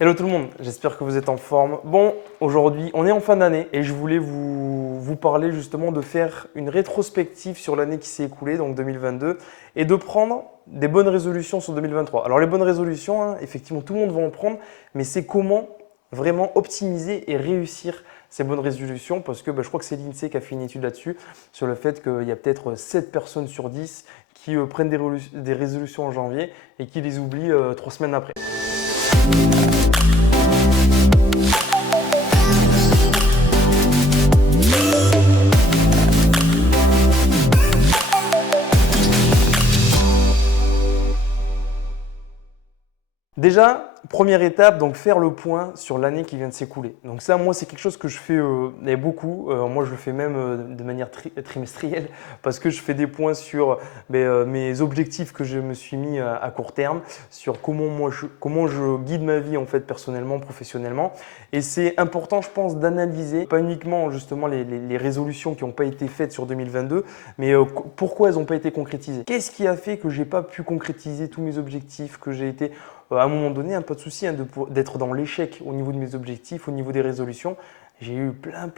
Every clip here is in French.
Hello tout le monde, j'espère que vous êtes en forme. Bon, aujourd'hui, on est en fin d'année et je voulais vous parler justement de faire une rétrospective sur l'année qui s'est écoulée, donc 2022, et de prendre des bonnes résolutions sur 2023. Alors les bonnes résolutions, effectivement, tout le monde va en prendre, mais c'est comment vraiment optimiser et réussir ces bonnes résolutions parce que je crois que c'est l'INSEE qui a fait une étude là-dessus, sur le fait qu'il y a peut-être 7 personnes sur 10 qui prennent des résolutions en janvier et qui les oublient 3 semaines après. Déjà, première étape, donc faire le point sur l'année qui vient de s'écouler. Donc ça, moi, c'est quelque chose que je fais beaucoup. Moi, je le fais même de manière trimestrielle parce que je fais des points sur mes objectifs que je me suis mis à court terme, sur comment je guide ma vie en fait personnellement, professionnellement. Et c'est important, je pense, d'analyser pas uniquement justement les résolutions qui n'ont pas été faites sur 2022, mais pourquoi elles n'ont pas été concrétisées. Qu'est-ce qui a fait que j'ai pas pu concrétiser tous mes objectifs, que j'ai été à un moment donné, pas de souci d'être dans l'échec au niveau de mes objectifs, au niveau des résolutions. J'ai eu plein.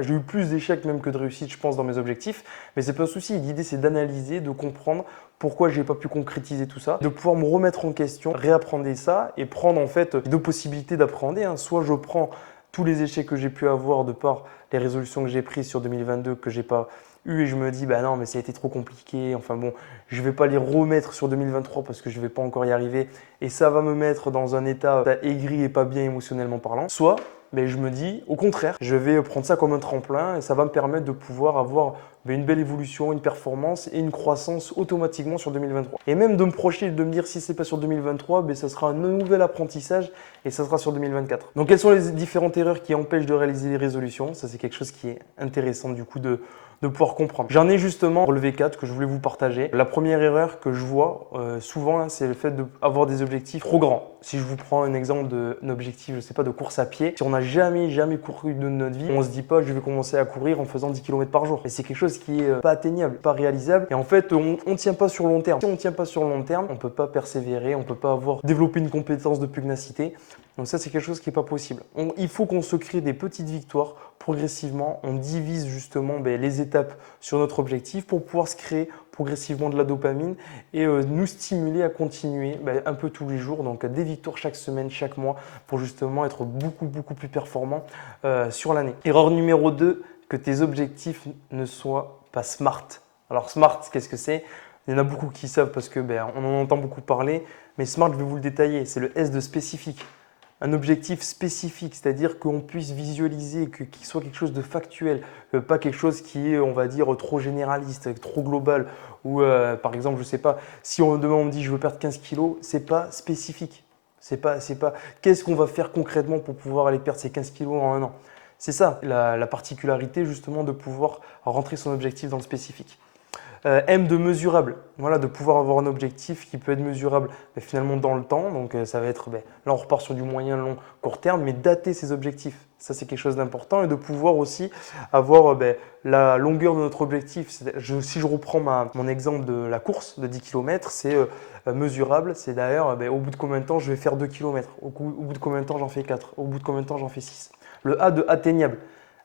J'ai eu plus d'échecs même que de réussites, je pense, dans mes objectifs. Mais c'est pas un souci. L'idée, c'est d'analyser, de comprendre pourquoi je n'ai pas pu concrétiser tout ça, de pouvoir me remettre en question, réapprendre ça et prendre en fait deux possibilités d'appréhender. Soit je prends tous les échecs que j'ai pu avoir de par les résolutions que j'ai prises sur 2022 que j'ai pas eu et je me dis bah non mais ça a été trop compliqué, enfin bon je vais pas les remettre sur 2023 parce que je vais pas encore y arriver et ça va me mettre dans un état aigri et pas bien émotionnellement parlant. Soit je me dis au contraire, je vais prendre ça comme un tremplin et ça va me permettre de pouvoir avoir une belle évolution, une performance et une croissance automatiquement sur 2023. Et même de me projeter et de me dire si c'est pas sur 2023, ça sera un nouvel apprentissage et ça sera sur 2024. Donc quelles sont les différentes erreurs qui empêchent de réaliser les résolutions? Ça c'est quelque chose qui est intéressant du coup de pouvoir comprendre. J'en ai justement relevé 4 que je voulais vous partager. La première erreur que je vois souvent, c'est le fait d'avoir des objectifs trop grands. Si je vous prends un exemple d'un objectif, je sais pas, de course à pied, si on n'a jamais couru de notre vie, on se dit pas je vais commencer à courir en faisant 10 km par jour. Et c'est quelque chose qui est pas atteignable, pas réalisable. Et en fait, on tient pas sur le long terme. Si on tient pas sur le long terme, on peut pas persévérer, on peut pas développer une compétence de pugnacité. Donc ça, c'est quelque chose qui n'est pas possible. Il faut qu'on se crée des petites victoires progressivement. On divise justement les étapes sur notre objectif pour pouvoir se créer progressivement de la dopamine et nous stimuler à continuer un peu tous les jours. Donc des victoires chaque semaine, chaque mois pour justement être beaucoup plus performant sur l'année. Erreur numéro 2, que tes objectifs ne soient pas smart. Alors smart, qu'est-ce que c'est? Il y en a beaucoup qui savent parce que on en entend beaucoup parler, mais smart, je vais vous le détailler, c'est le S de spécifique. Un objectif spécifique, c'est-à-dire qu'on puisse visualiser, qu'il soit quelque chose de factuel, pas quelque chose qui est, on va dire, trop généraliste, trop global, ou par exemple, je ne sais pas, si demain on me dit je veux perdre 15 kilos, c'est pas spécifique. C'est pas, qu'est-ce qu'on va faire concrètement pour pouvoir aller perdre ces 15 kilos en un an. C'est ça la particularité justement de pouvoir rentrer son objectif dans le spécifique. M de mesurable, voilà, de pouvoir avoir un objectif qui peut être mesurable finalement dans le temps. Donc ça va être, là on repart sur du moyen, long, court terme, mais dater ses objectifs. Ça c'est quelque chose d'important et de pouvoir aussi avoir la longueur de notre objectif. Si je reprends mon exemple de la course de 10 km, c'est mesurable. C'est d'ailleurs au bout de combien de temps je vais faire 2 km, au bout de combien de temps j'en fais 4, au bout de combien de temps j'en fais 6. Le A de atteignable.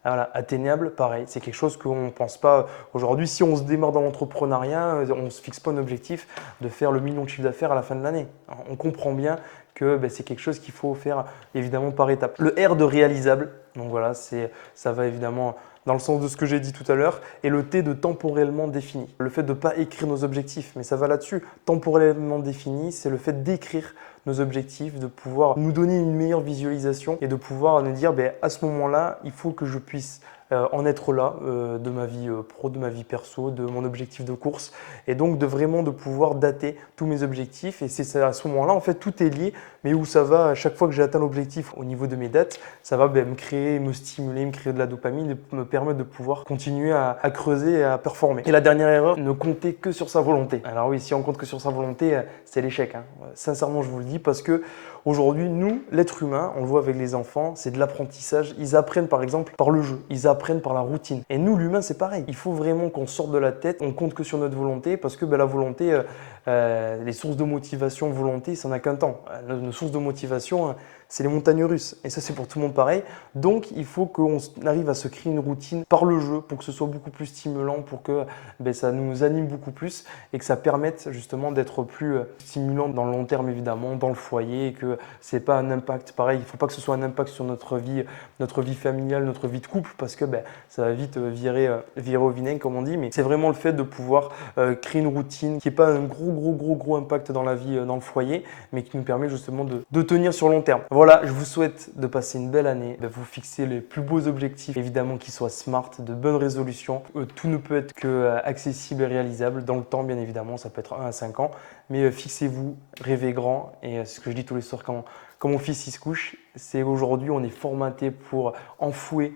Voilà, atteignable, pareil, c'est quelque chose qu'on ne pense pas aujourd'hui. Si on se démarre dans l'entrepreneuriat, on ne se fixe pas un objectif de faire le million de chiffre d'affaires à la fin de l'année. On comprend bien que c'est quelque chose qu'il faut faire évidemment par étapes. Le R de réalisable, donc voilà, ça va évidemment dans le sens de ce que j'ai dit tout à l'heure, et le T de temporellement défini. Le fait de ne pas écrire nos objectifs, mais ça va là-dessus. Temporellement défini, c'est le fait d'écrire nos objectifs, de pouvoir nous donner une meilleure visualisation et de pouvoir nous dire à ce moment-là, il faut que je puisse en être là de ma vie pro, de ma vie perso, de mon objectif de course et donc de pouvoir dater tous mes objectifs et c'est à ce moment-là en fait tout est lié mais où ça va à chaque fois que j'ai atteint l'objectif au niveau de mes dates, ça va me créer, me stimuler, me créer de la dopamine et me permettre de pouvoir continuer à creuser et à performer. Et la dernière erreur, ne compter que sur sa volonté. Alors oui, si on compte que sur sa volonté, c'est l'échec. Sincèrement, je vous le dis parce que aujourd'hui, nous, l'être humain, on le voit avec les enfants, c'est de l'apprentissage. Ils apprennent par exemple par le jeu, ils apprennent par la routine. Et nous, l'humain, c'est pareil. Il faut vraiment qu'on sorte de la tête, on compte que sur notre volonté parce que la volonté, les sources de motivation, volonté, ça n'a qu'un temps. Nos sources de motivation, c'est les montagnes russes. Et ça, c'est pour tout le monde pareil. Donc, il faut qu'on arrive à se créer une routine par le jeu pour que ce soit beaucoup plus stimulant, pour que ça nous anime beaucoup plus et que ça permette justement d'être plus stimulant dans le long terme, évidemment, dans le foyer et que ce n'est pas un impact pareil. Il ne faut pas que ce soit un impact sur notre vie familiale, notre vie de couple parce que ça va vite virer au vinaigre, comme on dit. Mais c'est vraiment le fait de pouvoir créer une routine qui n'est pas un gros impact dans la vie, dans le foyer, mais qui nous permet justement de tenir sur long terme. Voilà, je vous souhaite de passer une belle année, de vous fixer les plus beaux objectifs, évidemment qui soient smart, de bonnes résolutions. Tout ne peut être que accessible et réalisable dans le temps, bien évidemment, ça peut être 1 à 5 ans, mais fixez-vous, rêvez grand. Et ce que je dis tous les soirs quand mon fils il se couche, c'est aujourd'hui on est formaté pour enfouer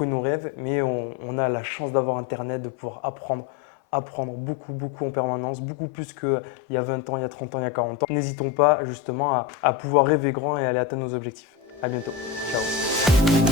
nos rêves, mais on a la chance d'avoir Internet, de pouvoir apprendre beaucoup en permanence, beaucoup plus qu'il y a 20 ans, il y a 30 ans, il y a 40 ans. N'hésitons pas justement à pouvoir rêver grand et aller atteindre nos objectifs. À bientôt. Ciao.